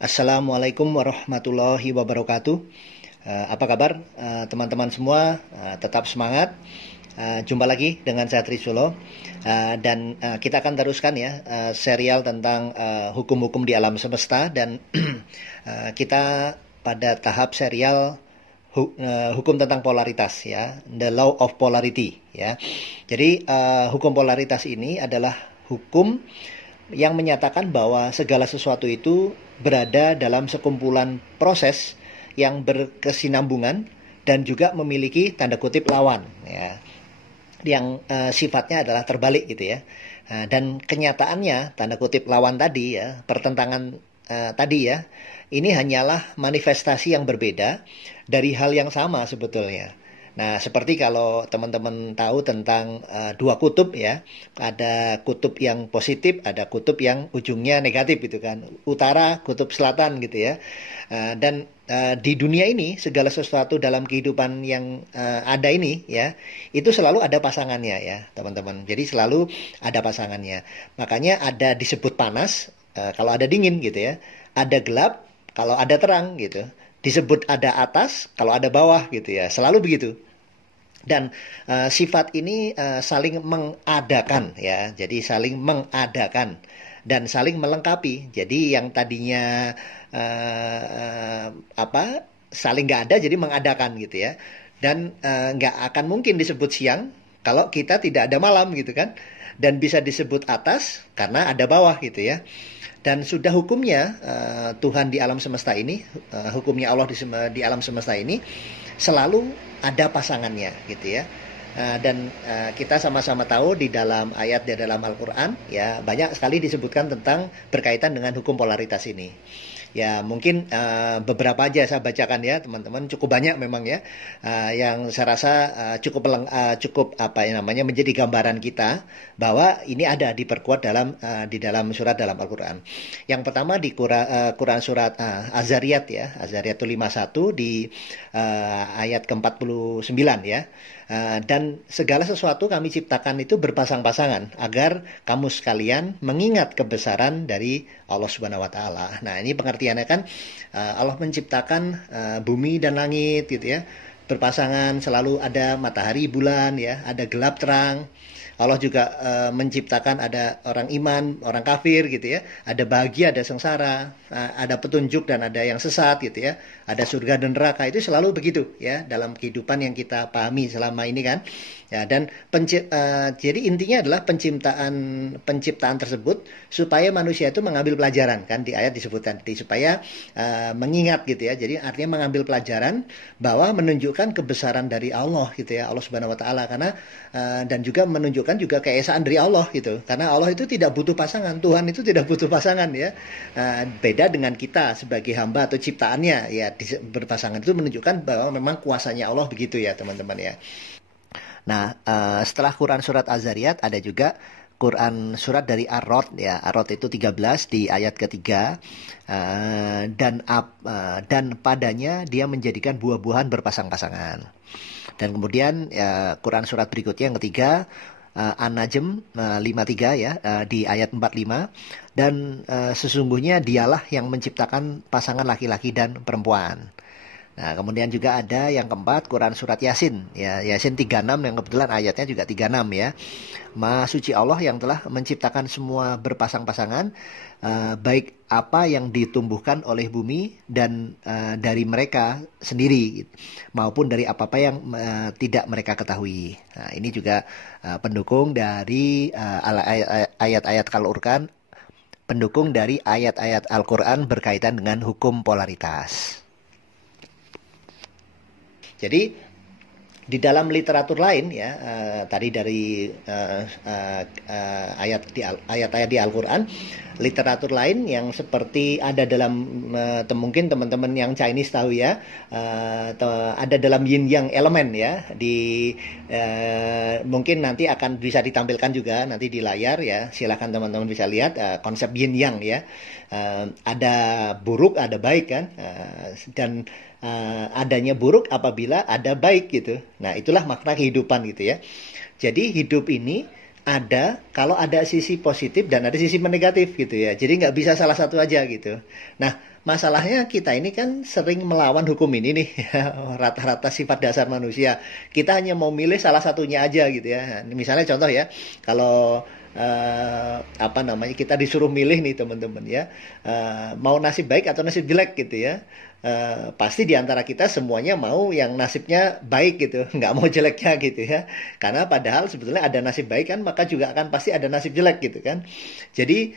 Assalamualaikum warahmatullahi wabarakatuh. Apa kabar teman-teman semua? Tetap semangat. Jumpa lagi dengan saya Trisolo. Dan kita akan teruskan ya serial tentang hukum-hukum di alam semesta. Dan kita pada tahap serial hukum tentang polaritas ya, the law of polarity ya. Jadi hukum polaritas ini adalah hukum yang menyatakan bahwa segala sesuatu itu berada dalam sekumpulan proses yang berkesinambungan dan juga memiliki tanda kutip lawan ya, yang sifatnya adalah terbalik gitu ya. Dan kenyataannya tanda kutip lawan tadi ya, pertentangan tadi ya, ini hanyalah manifestasi yang berbeda dari hal yang sama sebetulnya. Nah, seperti kalau teman-teman tahu tentang dua kutub ya, ada kutub yang positif, ada kutub yang ujungnya negatif gitu kan, utara, kutub selatan gitu ya. Dan di dunia ini segala sesuatu dalam kehidupan yang ada ini ya, itu selalu ada pasangannya ya, teman-teman. Jadi selalu ada pasangannya. Makanya ada disebut panas kalau ada dingin gitu ya, ada gelap kalau ada terang gitu. Disebut ada atas kalau ada bawah gitu ya, selalu begitu. Dan sifat ini saling mengadakan ya, jadi saling mengadakan dan saling melengkapi. Jadi yang tadinya saling nggak ada jadi mengadakan gitu ya. Dan nggak akan mungkin disebut siang kalau kita tidak ada malam gitu kan. Dan bisa disebut atas karena ada bawah gitu ya. Dan sudah hukumnya Tuhan di alam semesta ini, hukumnya Allah di alam semesta ini selalu ada pasangannya gitu ya. Dan kita sama-sama tahu di dalam ayat di dalam Al-Quran ya, banyak sekali disebutkan tentang berkaitan dengan hukum polaritas ini. Ya mungkin beberapa aja saya bacakan ya teman-teman, cukup banyak memang ya, yang saya rasa cukup menjadi gambaran kita bahwa ini ada diperkuat di dalam surat dalam Al-Quran. Yang pertama di Quran surat Az-Zariyat ya, Az-Zariyat 51 di ayat ke-49 ya. Dan segala sesuatu kami ciptakan itu berpasang-pasangan agar kamu sekalian mengingat kebesaran dari Allah Subhanahu wa taala. Nah, ini pengertiannya kan Allah menciptakan bumi dan langit gitu ya. Berpasangan, selalu ada matahari, bulan ya, ada gelap terang. Allah juga menciptakan ada orang iman, orang kafir gitu ya. Ada bahagia, ada sengsara, ada petunjuk dan ada yang sesat gitu ya. Ada surga dan neraka, itu selalu begitu ya dalam kehidupan yang kita pahami selama ini kan. Ya, dan jadi intinya adalah penciptaan tersebut supaya manusia itu mengambil pelajaran kan, di ayat disebutkan supaya mengingat gitu ya. Jadi artinya mengambil pelajaran bahwa menunjukkan kebesaran dari Allah gitu ya, Allah Subhanahu wa taala, karena dan juga menunjukkan juga keesaan dari Allah gitu. Karena Allah itu tidak butuh pasangan, Tuhan itu tidak butuh pasangan ya. Beda dengan kita sebagai hamba atau ciptaannya ya, berpasangan itu menunjukkan bahwa memang kuasanya Allah begitu ya teman-teman ya. Nah, setelah Quran surat Az-Zariyat ada juga Quran surat dari Ar-Rod ya. Ar-Rod itu 13 di ayat ketiga. Dan padanya dia menjadikan buah-buahan berpasang-pasangan. Dan kemudian Quran surat berikutnya yang ketiga, An-Najm 53 ya, di ayat 45. Dan sesungguhnya dialah yang menciptakan pasangan laki-laki dan perempuan. Nah, kemudian juga ada yang keempat, Quran surat Yasin. Ya, Yasin 36 yang kebetulan ayatnya juga 36 ya. Maha suci Allah yang telah menciptakan semua berpasang-pasangan, baik apa yang ditumbuhkan oleh bumi dan dari mereka sendiri, maupun dari apa-apa yang tidak mereka ketahui. Nah, ini juga pendukung dari ayat-ayat Al-Quran, pendukung dari ayat-ayat Al-Quran berkaitan dengan hukum polaritas. Jadi di dalam literatur lain ya, tadi dari ayat-ayat di Al-Quran, literatur lain yang seperti ada dalam mungkin teman-teman yang Chinese tahu ya, ada dalam yin yang elemen ya, mungkin nanti akan bisa ditampilkan juga nanti di layar ya, silakan teman-teman bisa lihat konsep yin yang ya. Ada buruk, ada baik kan, dan adanya buruk apabila ada baik gitu. Nah, itulah makna kehidupan gitu ya. Jadi hidup ini ada kalau ada sisi positif dan ada sisi negatif gitu ya. Jadi nggak bisa salah satu aja gitu. Nah, masalahnya kita ini kan sering melawan hukum ini nih, rata-rata sifat dasar manusia. Kita hanya mau milih salah satunya aja gitu ya. Misalnya contoh ya, kalau apa namanya, kita disuruh milih nih teman-teman ya, mau nasib baik atau nasib jelek gitu ya. Pasti di antara kita semuanya mau yang nasibnya baik gitu, nggak mau jeleknya gitu ya. Karena padahal sebetulnya ada nasib baik kan, maka juga akan pasti ada nasib jelek gitu kan. Jadi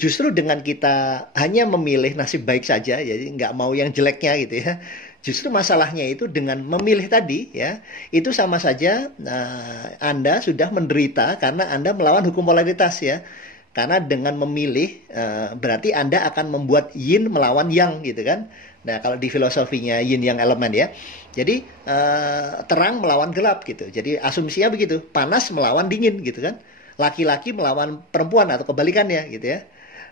justru dengan kita hanya memilih nasib baik saja, jadi nggak mau yang jeleknya gitu ya. Justru masalahnya itu dengan memilih tadi ya, itu sama saja Anda sudah menderita karena Anda melawan hukum polaritas ya. Karena dengan memilih berarti Anda akan membuat yin melawan yang gitu kan. Nah, kalau di filosofinya yin yang elemen ya. Jadi terang melawan gelap gitu. Jadi asumsinya begitu, panas melawan dingin gitu kan. Laki-laki melawan perempuan atau kebalikannya gitu ya.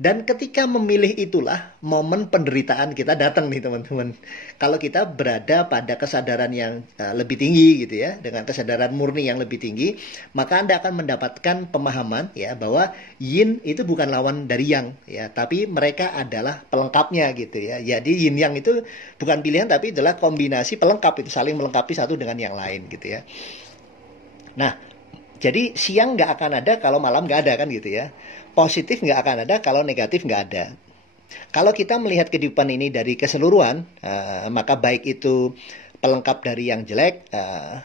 Dan ketika memilih itulah momen penderitaan kita datang nih teman-teman. Kalau kita berada pada kesadaran yang lebih tinggi gitu ya, dengan kesadaran murni yang lebih tinggi, maka Anda akan mendapatkan pemahaman ya bahwa yin itu bukan lawan dari yang ya, tapi mereka adalah pelengkapnya gitu ya. Jadi yin yang itu bukan pilihan tapi adalah kombinasi pelengkap, itu saling melengkapi satu dengan yang lain gitu ya. Nah, jadi siang nggak akan ada kalau malam nggak ada kan gitu ya. Positif nggak akan ada kalau negatif nggak ada. Kalau kita melihat kehidupan ini dari keseluruhan, maka baik itu pelengkap dari yang jelek,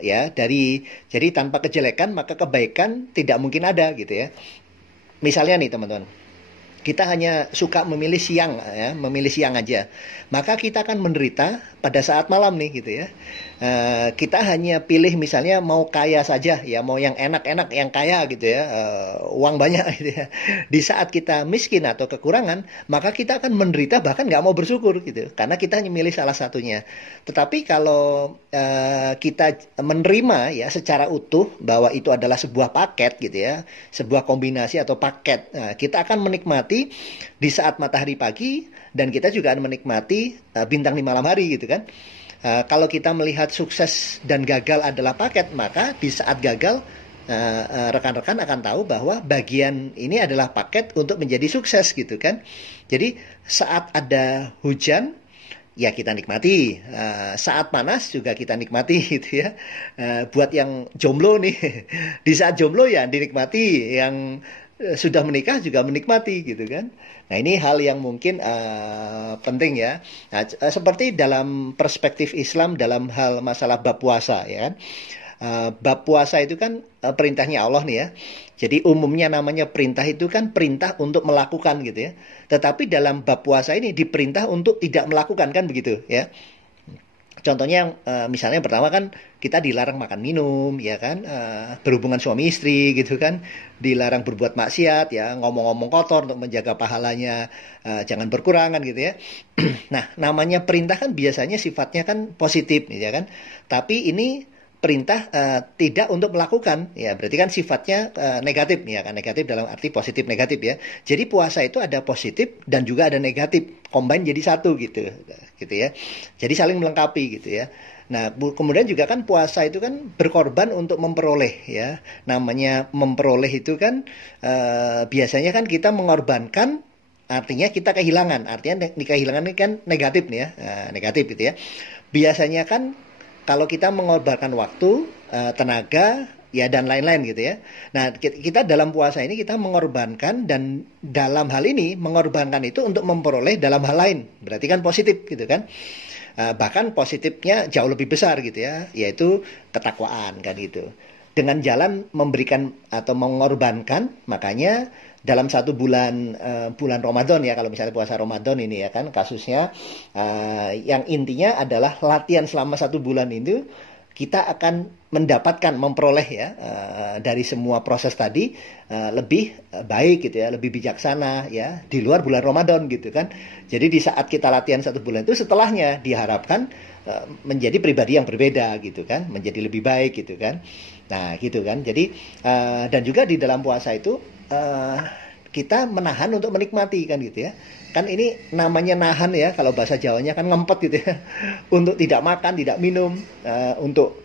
ya jadi tanpa kejelekan maka kebaikan tidak mungkin ada gitu ya. Misalnya nih teman-teman, kita hanya suka memilih siang ya, memilih siang aja, maka kita akan menderita pada saat malam nih gitu ya. Kita hanya pilih misalnya mau kaya saja ya, mau yang enak-enak, yang kaya gitu ya, uang banyak gitu ya. Di saat kita miskin atau kekurangan, maka kita akan menderita bahkan nggak mau bersyukur gitu, karena kita hanya milih salah satunya. Tetapi kalau kita menerima ya secara utuh bahwa itu adalah sebuah paket gitu ya, sebuah kombinasi atau paket, kita akan menikmati di saat matahari pagi dan kita juga akan menikmati bintang di malam hari gitu kan. Kalau kita melihat sukses dan gagal adalah paket, maka di saat gagal rekan-rekan akan tahu bahwa bagian ini adalah paket untuk menjadi sukses gitu kan. Jadi saat ada hujan ya kita nikmati, saat panas juga kita nikmati gitu ya. Buat yang jomblo nih, di saat jomblo ya dinikmati, yang sudah menikah juga menikmati gitu kan. Nah, ini hal yang mungkin penting ya. Nah, seperti dalam perspektif Islam dalam hal masalah bab puasa ya kan. Bab puasa itu kan perintahnya Allah nih ya. Jadi umumnya namanya perintah itu kan perintah untuk melakukan gitu ya. Tetapi dalam bab puasa ini diperintah untuk tidak melakukan kan begitu ya. Contohnya misalnya pertama kan kita dilarang makan minum ya kan, berhubungan suami istri gitu kan, dilarang berbuat maksiat ya, ngomong-ngomong kotor untuk menjaga pahalanya jangan berkurangan gitu ya. Nah, namanya perintah kan biasanya sifatnya kan positif ya kan. Tapi ini perintah tidak untuk melakukan ya, berarti kan sifatnya negatif ya kan, negatif dalam arti positif negatif ya. Jadi puasa itu ada positif dan juga ada negatif, combine jadi satu gitu ya. Jadi saling melengkapi gitu ya. Nah, kemudian juga kan puasa itu kan berkorban untuk memperoleh ya. Namanya memperoleh itu kan biasanya kan kita mengorbankan, artinya kita kehilangan. Artinya kehilangan ini kan negatif nih ya, negatif gitu ya. Biasanya kan kalau kita mengorbankan waktu, tenaga, ya dan lain-lain gitu ya. Nah, kita dalam puasa ini kita mengorbankan, dan dalam hal ini mengorbankan itu untuk memperoleh dalam hal lain. Berarti kan positif gitu kan. Bahkan positifnya jauh lebih besar gitu ya, yaitu ketakwaan kan gitu. Dengan jalan memberikan atau mengorbankan, makanya dalam satu bulan bulan Ramadan ya, kalau misalnya puasa Ramadan ini ya kan kasusnya, yang intinya adalah latihan selama satu bulan itu kita akan mendapatkan, memperoleh ya dari semua proses tadi lebih baik gitu ya, lebih bijaksana ya di luar bulan Ramadan gitu kan. Jadi di saat kita latihan satu bulan itu, setelahnya diharapkan menjadi pribadi yang berbeda gitu kan, menjadi lebih baik gitu kan. Nah gitu kan. Jadi dan juga di dalam puasa itu kita menahan untuk menikmati kan gitu ya. Kan ini namanya nahan ya, kalau bahasa Jawanya kan ngempet gitu ya. Untuk tidak makan, tidak minum, untuk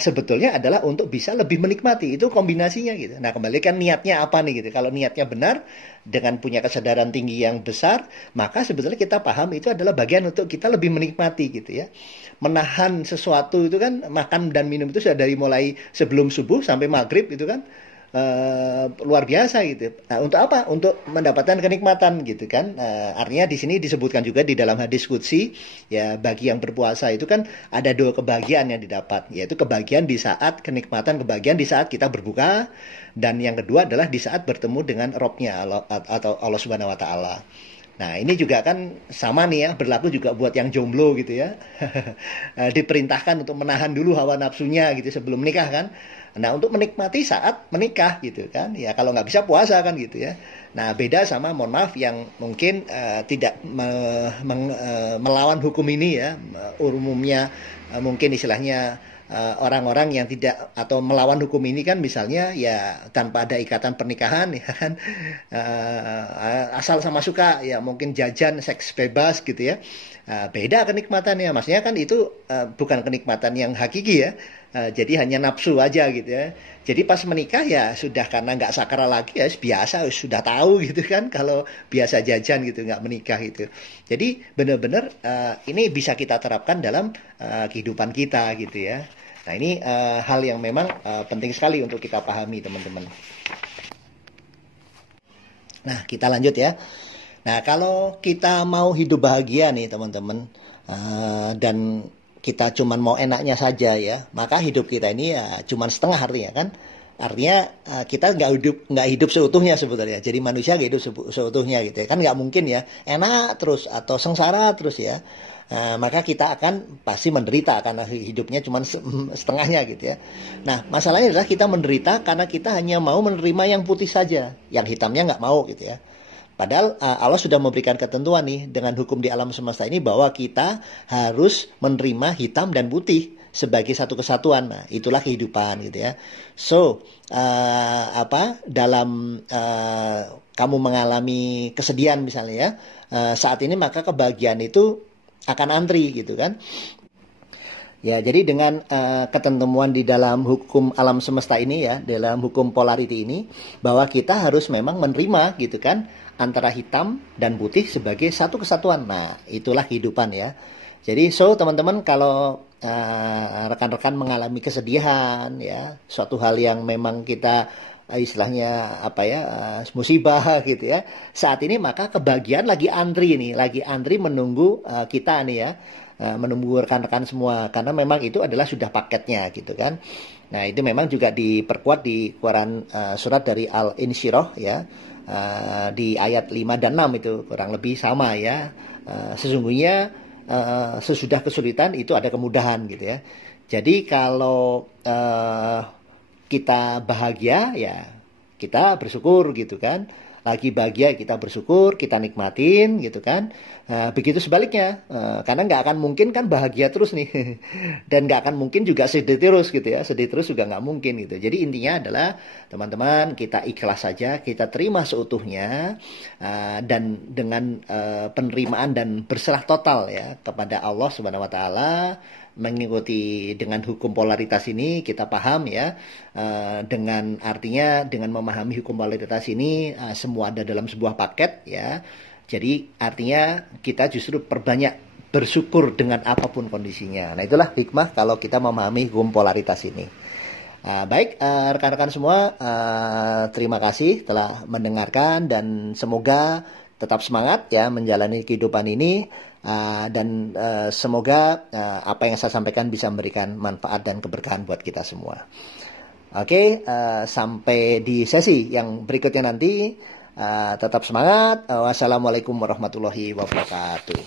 sebetulnya adalah untuk bisa lebih menikmati. Itu kombinasinya gitu. Nah, kembali kan niatnya apa nih gitu. Kalau niatnya benar dengan punya kesadaran tinggi yang besar, maka sebetulnya kita paham itu adalah bagian untuk kita lebih menikmati gitu ya. Menahan sesuatu itu kan, makan dan minum itu sudah dari mulai sebelum subuh sampai maghrib itu kan luar biasa gitu. Nah, untuk apa? Untuk mendapatkan kenikmatan gitu kan. Artinya di sini disebutkan juga di dalam hadis qudsi ya, bagi yang berpuasa itu kan ada dua kebahagiaan yang didapat, yaitu kebahagiaan di saat kenikmatan, kebahagiaan di saat kita berbuka, dan yang kedua adalah di saat bertemu dengan Robnya Allah, atau Allah Subhanahu Wa Taala. Nah, ini juga kan sama nih ya, berlaku juga buat yang jomblo gitu ya. Diperintahkan untuk menahan dulu hawa nafsunya gitu sebelum menikah kan. Nah, untuk menikmati saat menikah gitu kan. Ya, kalau nggak bisa puasa kan gitu ya. Nah, beda sama, mohon maaf, yang mungkin tidak melawan hukum ini ya. Umumnya mungkin istilahnya orang-orang yang tidak atau melawan hukum ini kan, misalnya ya tanpa ada ikatan pernikahan ya kan, asal sama suka ya, mungkin jajan seks bebas gitu ya. Beda kenikmatannya, maksudnya kan itu bukan kenikmatan yang hakiki ya. Jadi hanya nafsu aja gitu ya. Jadi pas menikah ya sudah, karena nggak sakral lagi ya, biasa sudah tahu gitu kan, kalau biasa jajan gitu nggak menikah gitu. Jadi benar-benar ini bisa kita terapkan dalam kehidupan kita gitu ya. Nah, ini hal yang memang penting sekali untuk kita pahami teman-teman. Nah, kita lanjut ya. Nah, kalau kita mau hidup bahagia nih teman-teman, dan kita cuman mau enaknya saja ya, maka hidup kita ini ya cuman setengah artinya kan. Artinya kita nggak hidup seutuhnya sebetulnya. Jadi manusia nggak hidup seutuhnya gitu ya. Kan nggak mungkin ya enak terus atau sengsara terus ya. Maka kita akan pasti menderita karena hidupnya cuma setengahnya gitu ya. Nah, masalahnya adalah kita menderita karena kita hanya mau menerima yang putih saja, yang hitamnya nggak mau gitu ya. Padahal Allah sudah memberikan ketentuan nih dengan hukum di alam semesta ini, bahwa kita harus menerima hitam dan putih sebagai satu kesatuan. Nah, itulah kehidupan gitu ya. So, dalam kamu mengalami kesedihan misalnya ya, saat ini maka kebahagiaan itu akan antri gitu kan. Ya, jadi dengan ketentuan di dalam hukum alam semesta ini ya, dalam hukum polarity ini, bahwa kita harus memang menerima gitu kan, antara hitam dan putih sebagai satu kesatuan. Nah, itulah kehidupan ya. Jadi, teman-teman, kalau rekan-rekan mengalami kesedihan ya, suatu hal yang memang kita istilahnya musibah gitu ya, saat ini maka kebahagiaan lagi antri menunggu kita nih ya, menunggu rekan-rekan semua, karena memang itu adalah sudah paketnya gitu kan. Nah, itu memang juga diperkuat di Quran, surat dari Al-Insyirah ya, di ayat 5 dan 6 itu kurang lebih sama ya. Sesungguhnya sesudah kesulitan itu ada kemudahan gitu ya. Jadi kalau kita bahagia ya kita bersyukur gitu kan. Lagi bahagia kita bersyukur, kita nikmatin gitu kan. Begitu sebaliknya, karena nggak akan mungkin kan bahagia terus nih. Dan nggak akan mungkin juga sedih terus gitu ya. Sedih terus juga nggak mungkin gitu. Jadi intinya adalah teman-teman, kita ikhlas saja, kita terima seutuhnya, dan dengan penerimaan dan berserah total ya kepada Allah Subhanahu Wa Taala, mengikuti dengan hukum polaritas ini, kita paham ya, dengan artinya dengan memahami hukum polaritas ini, semua ada dalam sebuah paket ya. Jadi artinya kita justru perbanyak bersyukur dengan apapun kondisinya. Nah, itulah hikmah kalau kita memahami hukum polaritas ini. Baik, rekan-rekan semua, terima kasih telah mendengarkan, dan semoga tetap semangat ya menjalani kehidupan ini, dan semoga apa yang saya sampaikan bisa memberikan manfaat dan keberkahan buat kita semua. Oke, sampai di sesi yang berikutnya nanti. Tetap semangat. Wassalamualaikum warahmatullahi wabarakatuh.